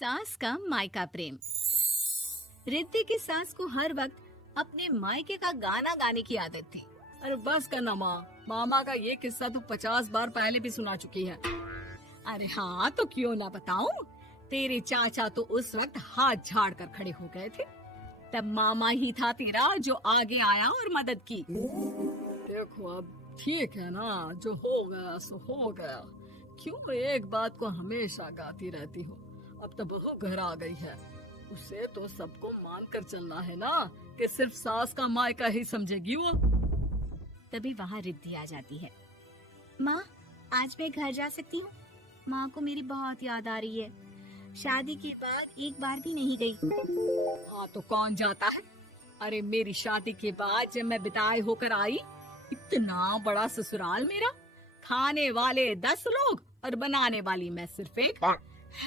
सास का मायका प्रेम। रिद्धि की सास को हर वक्त अपने मायके का गाना गाने की आदत थी। अरे बस करना माँ, मामा का ये किस्सा तो 50 बार पहले भी सुना चुकी है। अरे हाँ, तो क्यों ना बताऊं। तेरे चाचा तो उस वक्त हाथ झाड़ कर खड़े हो गए थे। तब मामा ही था तेरा जो आगे आया और मदद की। देखो अब ठीक है ना, जो हो गया सो हो गया। क्यों एक बात को हमेशा गाती रहती हो। अब तो बहू घर आ गई है, उसे तो सबको मान कर चलना है ना कि सिर्फ सास का मायका ही समझेगी वो। तभी वहाँ रिद्धि आ जाती है। माँ, आज मैं घर जा सकती हूँ? माँ को मेरी बहुत याद आ रही है। शादी के बाद एक बार भी नहीं गई। हाँ तो कौन जाता है। अरे मेरी शादी के बाद जब मैं विदाई होकर आई, इतना बड़ा ससुराल मेरा, खाने वाले 10 लोग और बनाने वाली मैं सिर्फ एक।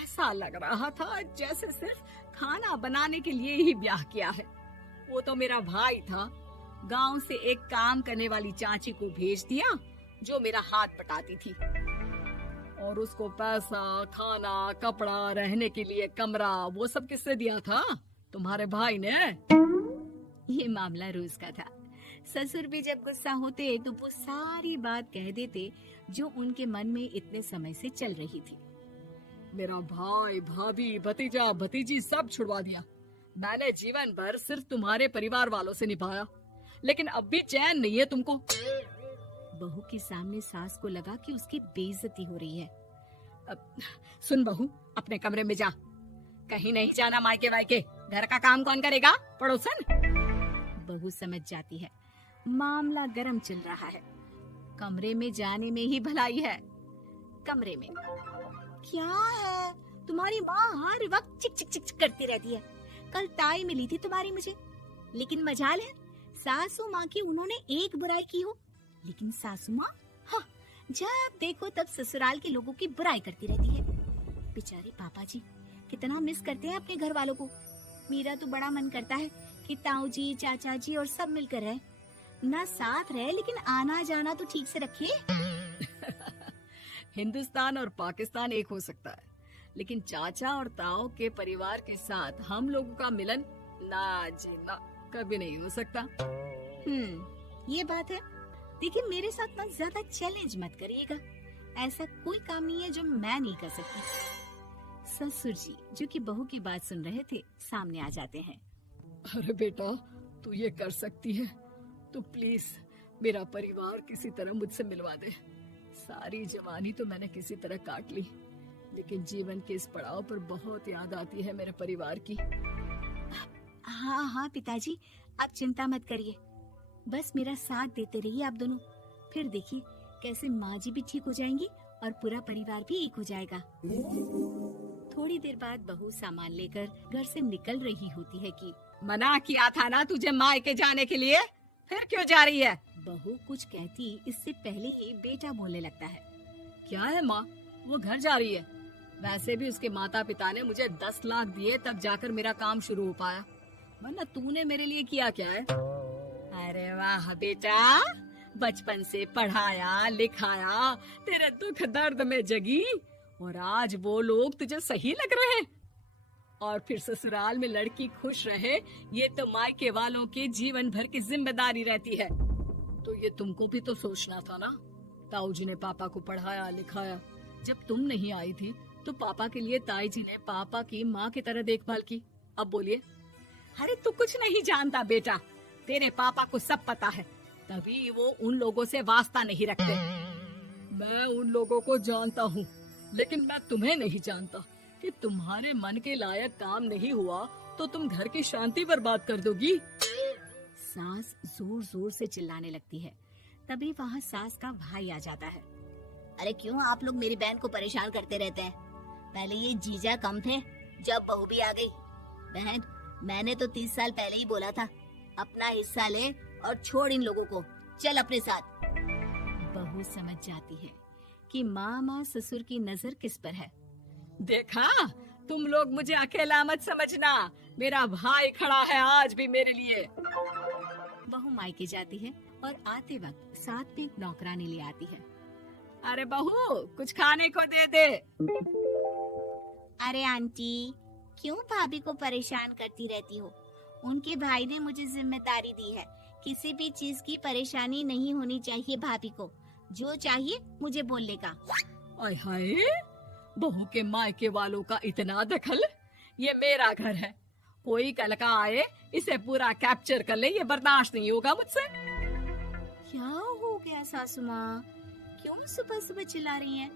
ऐसा लग रहा था जैसे सिर्फ खाना बनाने के लिए ही ब्याह किया है। वो तो मेरा भाई था, गांव से एक काम करने वाली चाची को भेज दिया जो मेरा हाथ पटाती थी, और उसको पैसा, खाना, कपड़ा, रहने के लिए कमरा, वो सब किससे दिया था? तुम्हारे भाई ने। ये मामला रोज का था। ससुर भी जब गुस्सा होते तो वो सारी बात कह देते जो उनके मन में इतने समय से चल रही थी। मेरा भाई, भाभी, भतीजा, भतीजी सब छुड़वा दिया। मैंने जीवन भर सिर्फ तुम्हारे परिवार वालों से निभाया, लेकिन अब भी चैन नहीं है तुमको। बहू के सामने सास को लगा कि उसकी बेइज्जती हो रही है। अब सुन बहू, अपने कमरे में जा, कहीं नहीं जाना मायके वायके। घर का काम कौन करेगा? पड़ोसन। बहू समझ जाती है मामला गर्म चल रहा है। कमरे में जाने में ही भलाई है। कमरे में क्या है? तुम्हारी माँ हर वक्त चिक चिक चिक करती रहती है। कल ताई मिली थी तुम्हारी मुझे, लेकिन मजाल है सासू माँ की उन्होंने एक बुराई की हो, लेकिन सासू माँ हाँ, जब देखो तब ससुराल के लोगों की बुराई करती रहती है। बेचारे पापा जी कितना मिस करते हैं अपने घर वालों को। मेरा तो बड़ा मन करता है कि ताऊ जी, चाचा जी और सब मिलकर रहे, ना साथ रहे लेकिन आना जाना तो ठीक से रखे। हिंदुस्तान और पाकिस्तान एक हो सकता है, लेकिन चाचा और ताऊ के परिवार के साथ हम लोगों का मिलन ना जी ना, कभी नहीं हो सकता। ये बात है। देखिए मेरे साथ ना ज्यादा चैलेंज मत करिएगा। ऐसा कोई काम नहीं है जो मैं नहीं कर सकती। ससुर जी जो कि बहू की बात सुन रहे थे सामने आ जाते हैं। अरे बेटा, तू ये कर सकती है तो प्लीज मेरा परिवार किसी तरह मुझसे मिलवा दे। सारी जवानी तो मैंने किसी तरह काट ली, लेकिन जीवन के इस पड़ाव पर बहुत याद आती है मेरे परिवार की। हाँ हाँ पिताजी, आप चिंता मत करिए, बस मेरा साथ देते रहिए आप दोनों। फिर देखिए कैसे माँ जी भी ठीक हो जाएंगी और पूरा परिवार भी एक हो जाएगा। थोड़ी देर बाद बहू सामान लेकर घर से निकल रही होती है कि मना किया था ना तुझे मायके जाने के लिए, फिर क्यों जा रही है? बहू कुछ कहती इससे पहले ही बेटा बोलने लगता है। क्या है माँ, वो घर जा रही है। वैसे भी उसके माता पिता ने मुझे 10 लाख दिए तब जाकर मेरा काम शुरू हो पाया, वरना तूने मेरे लिए किया क्या है? अरे वाह बेटा, बचपन से पढ़ाया लिखाया, तेरे दुख दर्द में जगी, और आज वो लोग तुझे सही लग रहे हैं। और फिर ससुराल में लड़की खुश रहे, ये तो मायके वालों की जीवन भर की जिम्मेदारी रहती है। तो ये तुमको भी तो सोचना था ना। ताऊ जी ने पापा को पढ़ाया लिखाया, जब तुम नहीं आई थी तो पापा के लिए ताई जी ने पापा की माँ की तरह देखभाल की। अब बोलिए। अरे तू कुछ नहीं जानता बेटा, तेरे पापा को सब पता है, तभी वो उन लोगों से वास्ता नहीं रखते। मैं उन लोगों को जानता हूँ, लेकिन मैं तुम्हें नहीं जानता कि तुम्हारे मन के लायक काम नहीं हुआ तो तुम घर की शांति बर्बाद कर दोगी। सास जोर जोर से चिल्लाने लगती है। तभी वहाँ सास का भाई आ जाता है। अरे क्यों आप लोग मेरी बहन को परेशान करते रहते हैं? पहले ये जीजा कम थे, जब बहू भी आ गई। बहन, मैंने तो 30 साल पहले ही बोला था, अपना हिस्सा ले और छोड़ इन लोगों को, चल अपने साथ। बहू समझ जाती है कि मामा ससुर की नजर किस पर है। देखा, तुम लोग मुझे अकेला मत समझना, मेरा भाई खड़ा है आज भी मेरे लिए। बहू मायके जाती है और आते वक्त साथ में एक नौकरानी ले आती है। अरे बहू, कुछ खाने को दे दे। अरे आंटी, क्यों भाभी को परेशान करती रहती हो? उनके भाई ने मुझे जिम्मेदारी दी है। किसी भी चीज की परेशानी नहीं होनी चाहिए भाभी को। जो चाहिए मुझे बोलने का। आय हाय, बहू के मायके वालों का इतना दखल। ये मेरा घर है, कोई कल का आए इसे पूरा कैप्चर कर ले, ये बर्दाश्त नहीं होगा मुझसे। क्या हो गया सासू माँ? क्यों सुबह सुबह चिल्ला रही हैं?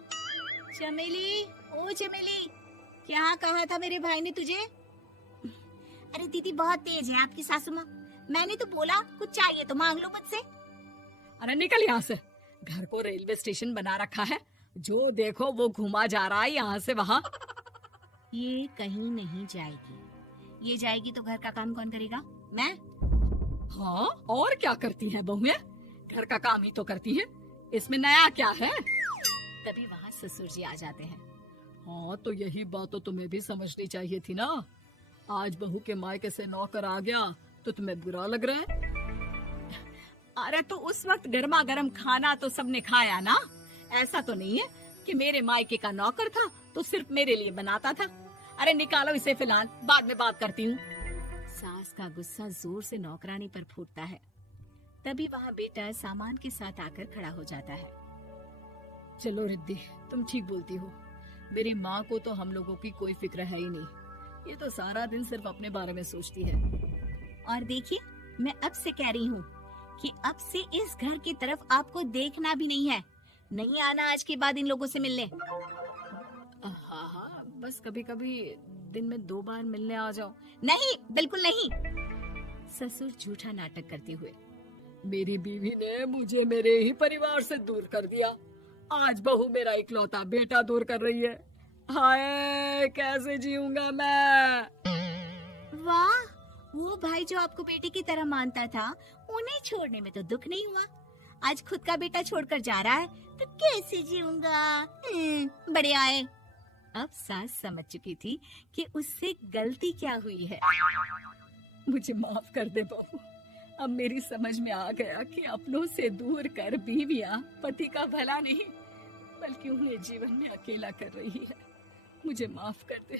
चमेली, ओ चमेली, क्या कहा था मेरे भाई ने तुझे? अरे दीदी बहुत तेज है आपकी सासू माँ। मैंने तो बोला कुछ चाहिए तो मांग लो मुझसे। अरे निकल यहाँ से, घर को रेलवे स्टेशन बना रखा है, जो देखो वो घुमा जा रहा है यहाँ से वहाँ। ये कहीं नहीं जाएगी। ये जाएगी तो घर का काम कौन करेगा? मैं। हाँ, और क्या करती हैं बहुएं? घर का काम ही तो करती हैं, इसमें नया क्या है? तभी वहाँ ससुर जी आ जाते हैं। हाँ, तो यही बात तो तुम्हें भी समझनी चाहिए थी ना। आज बहू के मायके से नौकर आ गया तो तुम्हें बुरा लग रहा है? अरे तो उस वक्त गर्मा गर्म खाना तो सबने खाया ना। ऐसा तो नहीं है कि मेरे मायके का नौकर था तो सिर्फ मेरे लिए बनाता था। अरे निकालो इसे, फिलहाल बाद में बात करती हूँ। सास का गुस्सा जोर से नौकरानी पर फूटता है। तभी वहाँ बेटा सामान के साथ आकर खड़ा हो जाता है। चलो रिद्धि, तुम ठीक बोलती हो। मेरी माँ को तो हम लोगों की कोई फिक्र है ही नहीं, ये तो सारा दिन सिर्फ अपने बारे में सोचती है। और देखिए, मैं अब से कह रही हूँ कि अब से इस घर की तरफ आपको देखना भी नहीं है। नहीं आना आज के बाद इन लोगों से मिलने। हाँ हाँ, बस कभी कभी दिन में 2 बार मिलने आ जाओ। नहीं, बिल्कुल नहीं। ससुर झूठा नाटक करते हुए। मेरी बीवी ने मुझे मेरे ही परिवार से दूर कर दिया, आज बहू मेरा इकलौता बेटा दूर कर रही है। हाय, कैसे जीऊंगा मैं? वाह, वो भाई जो आपको बेटे की तरह मानता था, उन्हें छोड़ने में तो दुख नहीं हुआ। आज खुद का बेटा छोड़कर जा रहा है तो कैसे जीऊंगा? बढ़िया है। अब सास समझ चुकी थी कि उससे गलती क्या हुई है। मुझे माफ कर दे बहू, अब मेरी समझ में आ गया कि अपनों से दूर कर बीवियां पति का भला नहीं बल्कि उन्हें जीवन में अकेला कर रही है। मुझे माफ कर दे,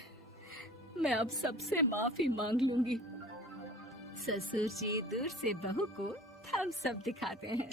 मैं अब सबसे माफी मांग लूंगी। ससुर जी दूर से बहू को थम्स अप दिखाते हैं।